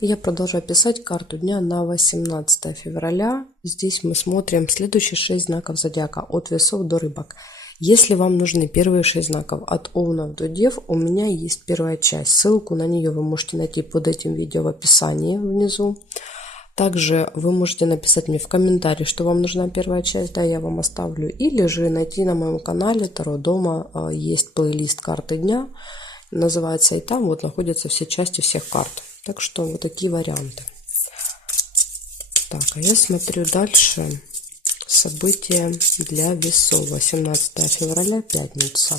Я продолжаю писать карту дня на 18 февраля. Здесь мы смотрим следующие 6 знаков зодиака от Весов до Рыбок. Если вам нужны первые 6 знаков от Овнов до Дев, у меня есть первая часть. Ссылку на нее вы можете найти под этим видео в описании внизу. Также вы можете написать мне в комментарии, что вам нужна первая часть, да, я вам оставлю. Или же найти на моем канале Таро Дома есть плейлист карты дня, называется, и там вот находятся все части всех карт. Так что вот такие варианты. Так, а я смотрю дальше события для Весов. 18 февраля, пятница.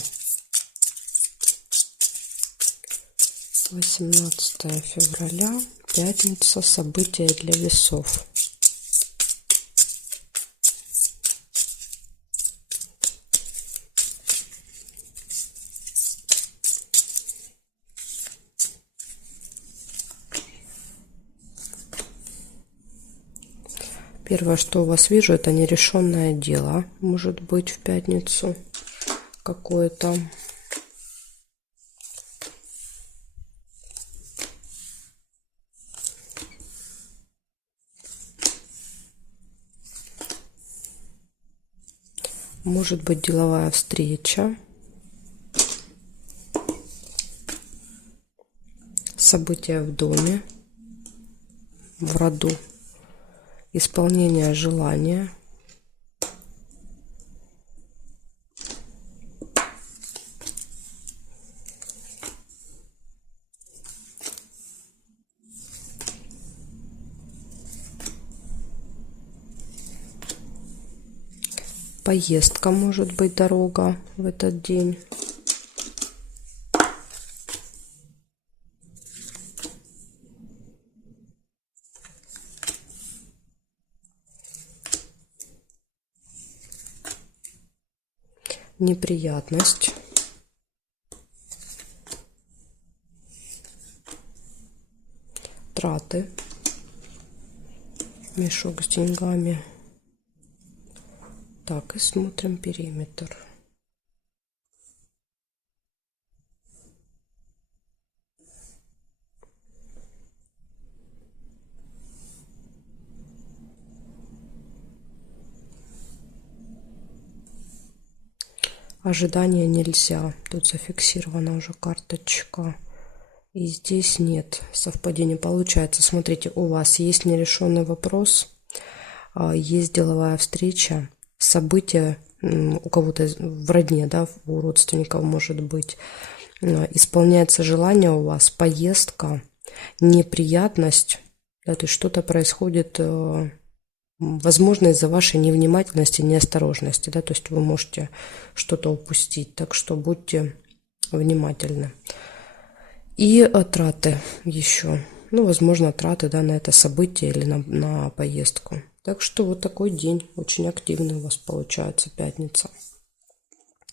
18 февраля, пятница, события для Весов. Первое, что у вас вижу, это нерешенное дело. Может быть, в пятницу какое-то. Может быть, деловая встреча. События в доме, в роду. Исполнение желания. Поездка, может быть, дорога в этот день. Неприятность. Траты. Мешок с деньгами. Так, и смотрим периметр. Ожидания нельзя. Тут зафиксирована уже карточка. И здесь нет совпадения. Получается, смотрите, у вас есть нерешенный вопрос, есть деловая встреча, события у кого-то в родне, да, у родственников может быть, исполняется желание у вас, поездка, неприятность, да, то есть что-то происходит, возможно, из-за вашей невнимательности, неосторожности, да, то есть вы можете что-то упустить, так что будьте внимательны. И траты еще, ну, возможно, траты, да, на это событие или на поездку. Так что вот такой день, очень активный у вас получается, пятница.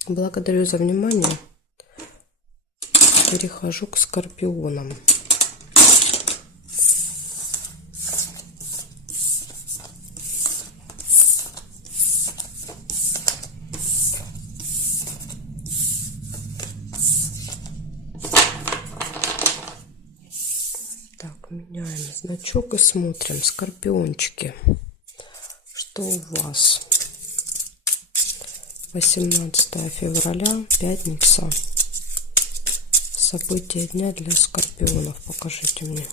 Благодарю за внимание. Перехожу к скорпионам. Так, меняем значок и смотрим. Скорпиончики. Что у вас? 18 февраля, пятница. События дня для скорпионов. Покажите мне.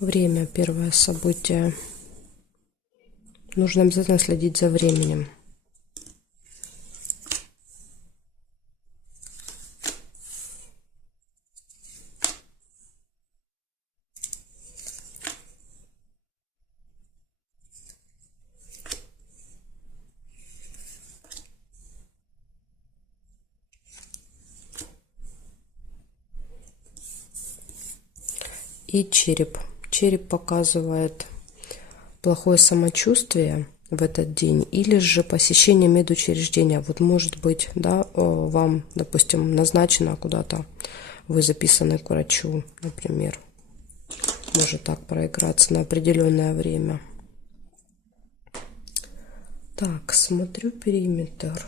Время, первое событие Нужно обязательно следить за временем. И череп. Череп показывает плохое самочувствие в этот день или же посещение медучреждения. Вот может быть, да, вам, допустим, назначено куда-то, вы записаны к врачу, например. Может так проиграться на определенное время. Так, смотрю периметр.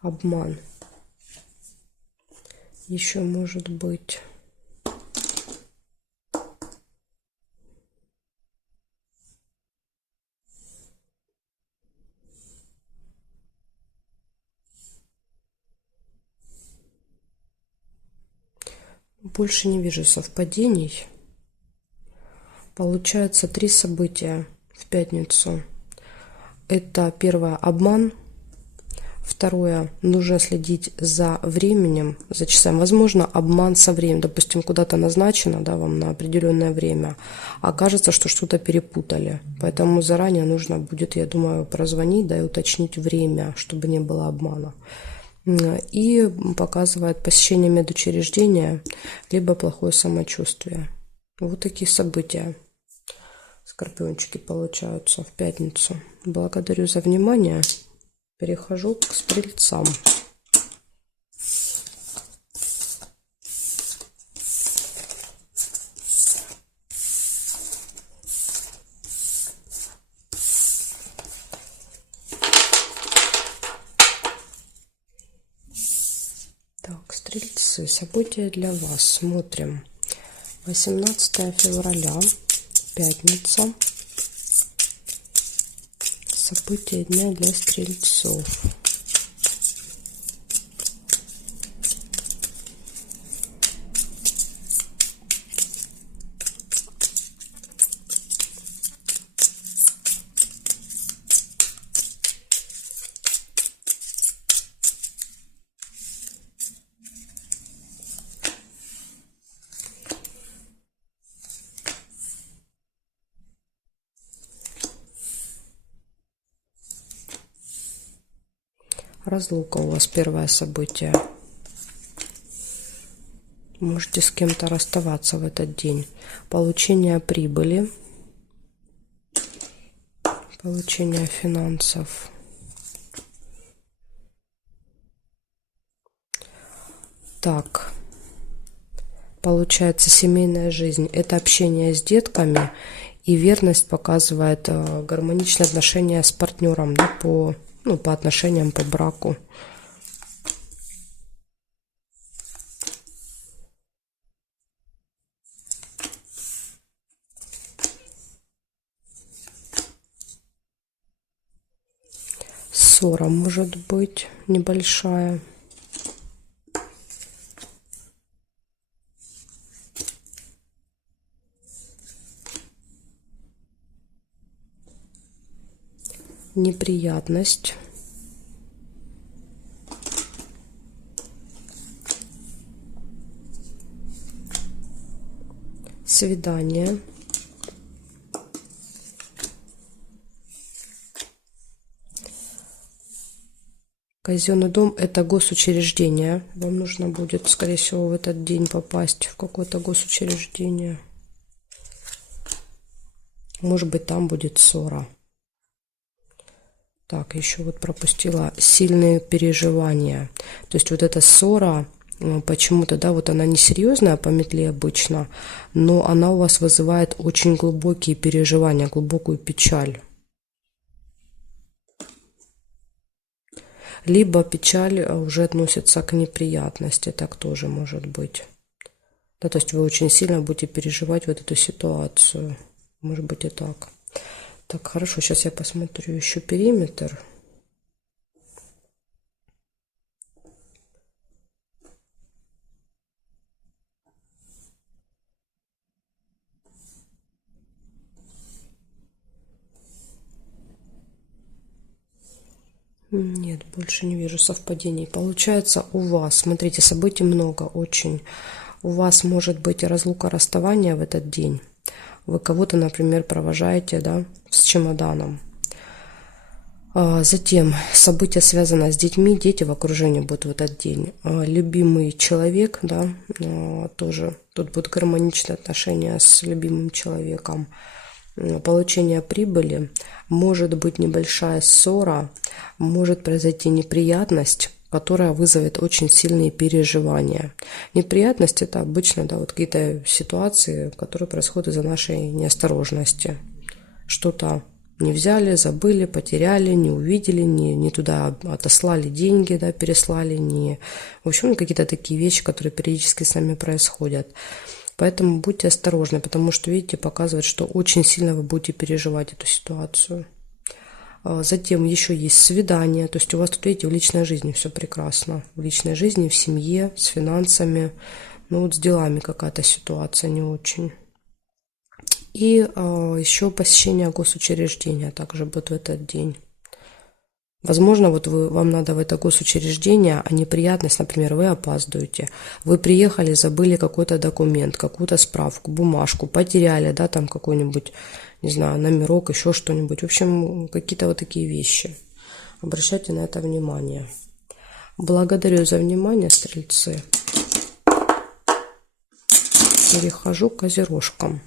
Обман. Еще может быть. Больше не вижу совпадений. Получается 3 события в пятницу. Это первое — обман. Второе — нужно следить за временем, за часами. Возможно, обман со временем. Допустим, куда-то назначено, да, вам на определенное время, а кажется, что что-то перепутали. Поэтому заранее нужно будет, я думаю, прозвонить, да, и уточнить время, чтобы не было обмана. И показывает посещение медучреждения, либо плохое самочувствие. Вот такие события, скорпиончики, получаются в пятницу. Благодарю за внимание. Перехожу к стрельцам. Так, стрельцы, события для вас. Смотрим. 18 февраля, пятница. События дня для стрельцов. Разлука у вас первое событие. Можете с кем-то расставаться в этот день. Получение прибыли. Получение финансов. Так. Получается, семейная жизнь — это общение с детками. И верность показывает гармоничные отношения с партнером, да, по отношениям, по браку. Ссора может быть небольшая. Неприятность. Свидание. Казенный дом — это госучреждение. Вам нужно будет, скорее всего, в этот день попасть в какое-то госучреждение. Может быть, там будет ссора. Так, еще вот пропустила сильные переживания. То есть вот эта ссора почему-то, да, вот она не серьезная по метле обычно, но она у вас вызывает очень глубокие переживания, глубокую печаль. Либо печаль уже относится к неприятности, так тоже может быть. Да, то есть вы очень сильно будете переживать вот эту ситуацию. Может быть и так. Так, хорошо, сейчас я посмотрю еще периметр. Нет, больше не вижу совпадений. Получается, у вас, смотрите, событий много очень. У вас может быть разлука, расставание в этот день. Вы кого-то, например, провожаете, да, с чемоданом. Затем событие связано с детьми, дети в окружении будут в этот день. Любимый человек, да, тоже тут будут гармоничные отношения с любимым человеком. Получение прибыли, может быть небольшая ссора, может произойти неприятность, которая вызовет очень сильные переживания. Неприятность — это обычно, да, вот какие-то ситуации, которые происходят из-за нашей неосторожности. Что-то не взяли, забыли, потеряли, не увидели, не туда отослали деньги, да, переслали, в общем, какие-то такие вещи, которые периодически с нами происходят. Поэтому будьте осторожны, потому что, видите, показывает, что очень сильно вы будете переживать эту ситуацию. Затем еще есть свидание, то есть у вас тут, видите, в личной жизни все прекрасно. В личной жизни, в семье, с финансами, ну вот с делами какая-то ситуация не очень. И еще посещение госучреждения также будет в этот день. Возможно, вот вам надо в это госучреждение, а неприятность, например, вы опаздываете. Вы приехали, забыли какой-то документ, какую-то справку, бумажку, потеряли, да, там какой-нибудь, не знаю, номерок, еще что-нибудь. В общем, какие-то вот такие вещи. Обращайте на это внимание. Благодарю за внимание, стрельцы. Перехожу к козерожкам.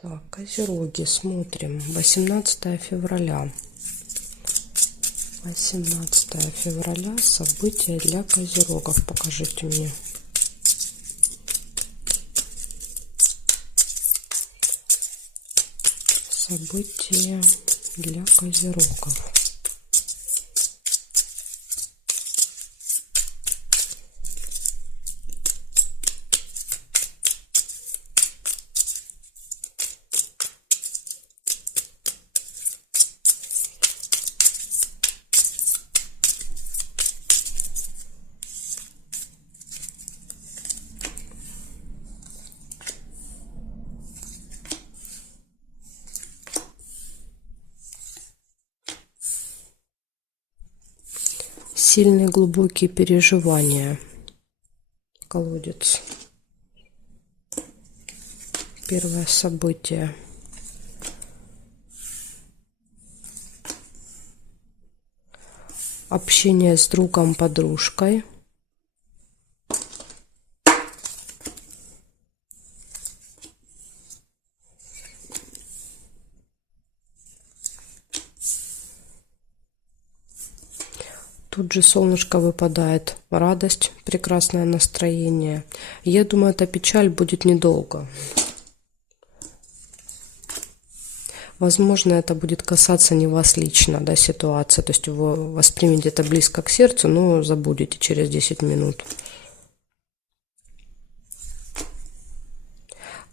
Так, козероги, смотрим. 18 февраля. 18 февраля. События для козерогов. Покажите мне. События для козерогов. Сильные глубокие переживания. Колодец. Первое событие. Общение с другом, подружкой. Тут же солнышко выпадает, радость, прекрасное настроение. Я думаю, эта печаль будет недолго. Возможно, это будет касаться не вас лично, да, ситуация. То есть вы воспримете это близко к сердцу, но забудете через 10 минут.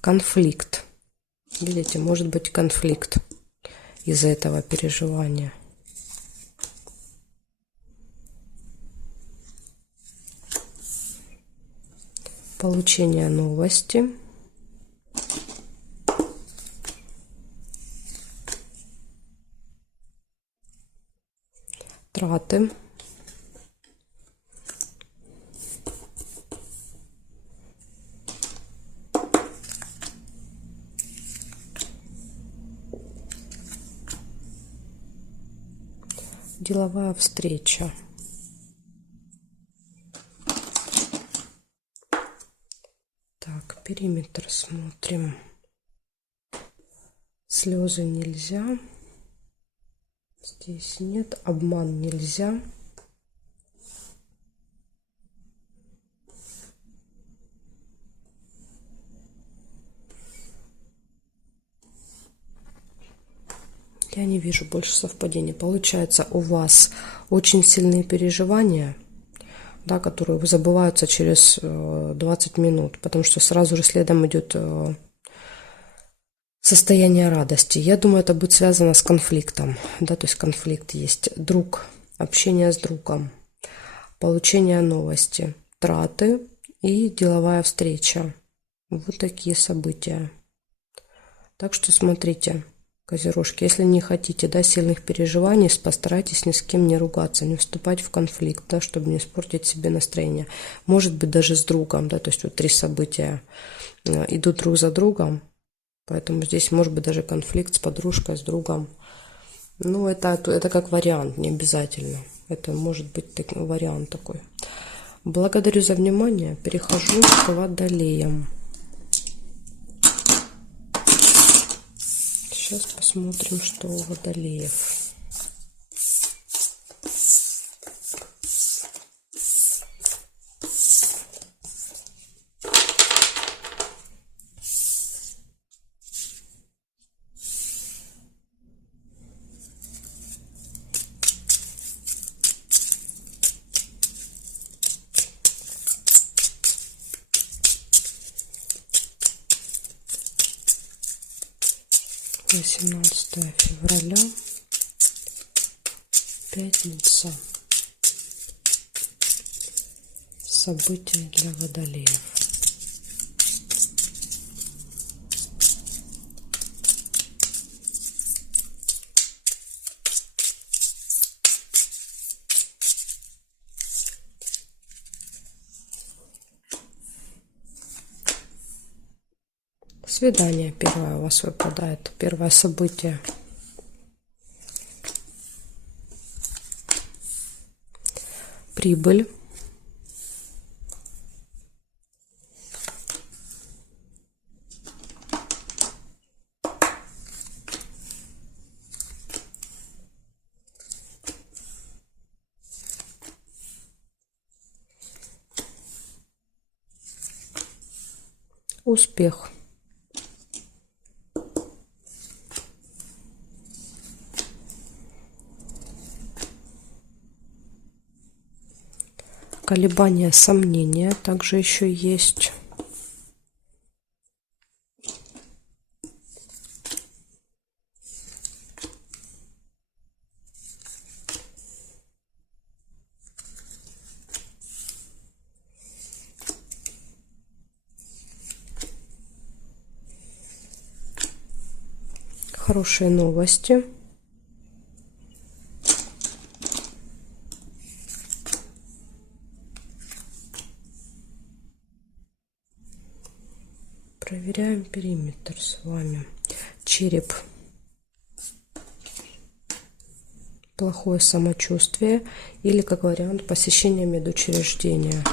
Конфликт. Видите, может быть конфликт из-за этого переживания. Получение новости. Траты. Деловая встреча. Так, периметр смотрим. Слезы нельзя. Здесь нет. Обман нельзя. Я не вижу больше совпадений. Получается, у вас очень сильные переживания, да, которые забываются через 20 минут, потому что сразу же следом идет состояние радости. Я думаю, это будет связано с конфликтом. Да, то есть конфликт есть. Друг, общение с другом, получение новости, траты и деловая встреча. Вот такие события. Так что смотрите, козерожки, если не хотите, да, сильных переживаний, постарайтесь ни с кем не ругаться, не вступать в конфликт, да, чтобы не испортить себе настроение. Может быть, даже с другом, да, то есть вот 3 события идут друг за другом, поэтому здесь может быть даже конфликт с подружкой, с другом. Ну, это как вариант, не обязательно. Это может быть вариант такой. Благодарю за внимание. Перехожу к водолеям. Сейчас посмотрим, что у водолеев. Восемнадцатое февраля, пятница. События для водолеев. Свидание первое у вас выпадает, первое событие. Прибыль. Успех. Колебания, сомнения также еще есть. Хорошие новости. Проверяем периметр с вами. Череп. Плохое самочувствие или, как вариант, посещение медучреждения.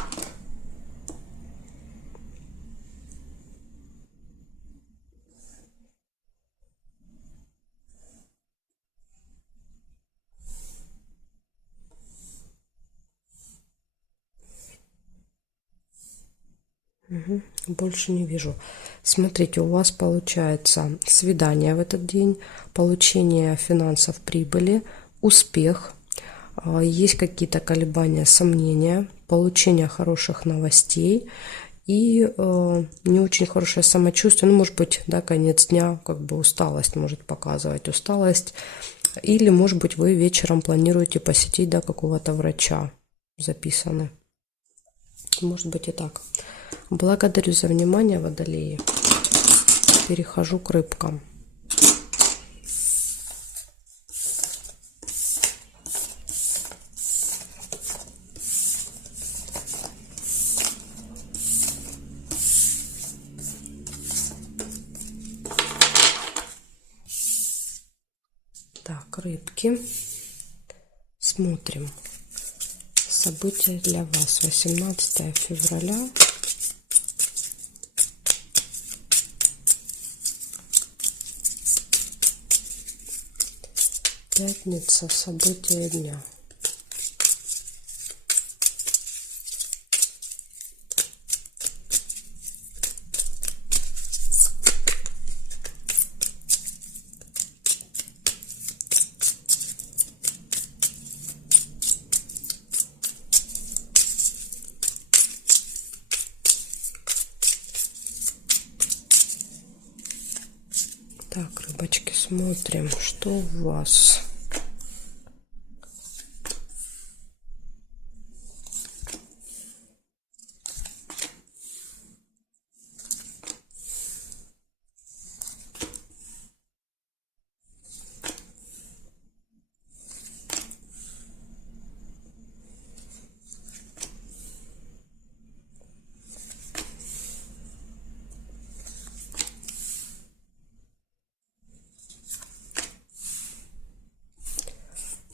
Больше не вижу. Смотрите, у вас получается свидание в этот день, получение финансов, прибыли, успех, есть какие-то колебания, сомнения, получение хороших новостей и не очень хорошее самочувствие. Ну, может быть, да, конец дня, как бы усталость может показывать, усталость. Или, может быть, вы вечером планируете посетить, да, какого-то врача, записаны. Может быть и так. Благодарю за внимание, водолеи. Перехожу к рыбкам. Так, рыбки. Смотрим. События для вас. 18 февраля. Пятница. События дня. Так, рыбочки, смотрим, что у вас.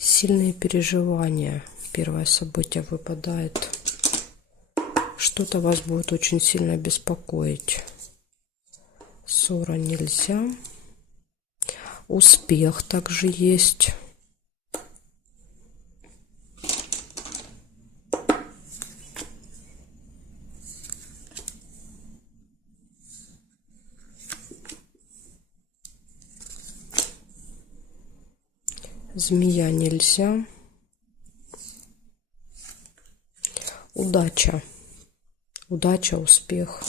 Сильные переживания. Первое событие выпадает. Что-то вас будет очень сильно беспокоить. Ссора нельзя. Успех также есть. Змея нельзя. Удача. Удача, успех.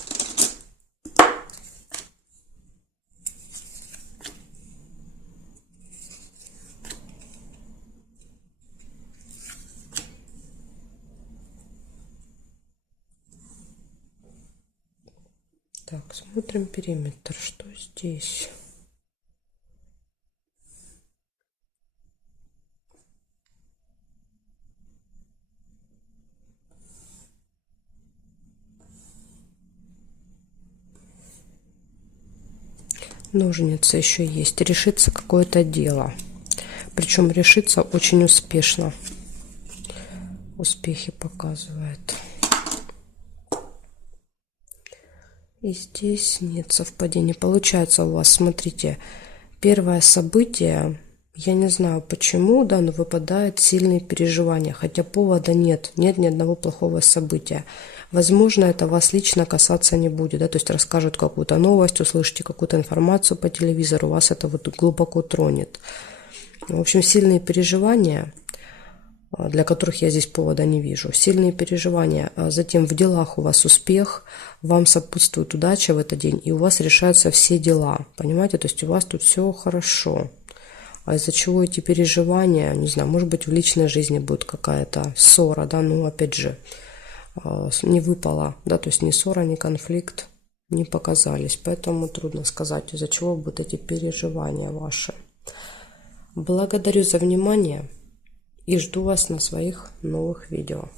Так, смотрим периметр. Что здесь? Ножницы еще есть. Решится какое-то дело. Причем решится очень успешно. Успехи показывает. И здесь нет совпадений. Получается у вас, смотрите, первое событие, я не знаю почему, да, но выпадают сильные переживания, хотя повода нет, нет ни одного плохого события. Возможно, это вас лично касаться не будет, да, то есть расскажут какую-то новость, услышите какую-у-то информацию по телевизору, вас это вот глубоко тронет. В общем, сильные переживания, для которых я здесь повода не вижу. Сильные переживания. А затем в делах у вас успех, вам сопутствует удача в этот день, и у вас решаются все дела. Понимаете? То есть у вас тут все хорошо. А из-за чего эти переживания, не знаю, может быть, в личной жизни будет какая-то ссора, да, ну, опять же, не выпало, да, то есть ни ссора, ни конфликт не показались. Поэтому трудно сказать, из-за чего будут эти переживания ваши. Благодарю за внимание. И жду вас на своих новых видео.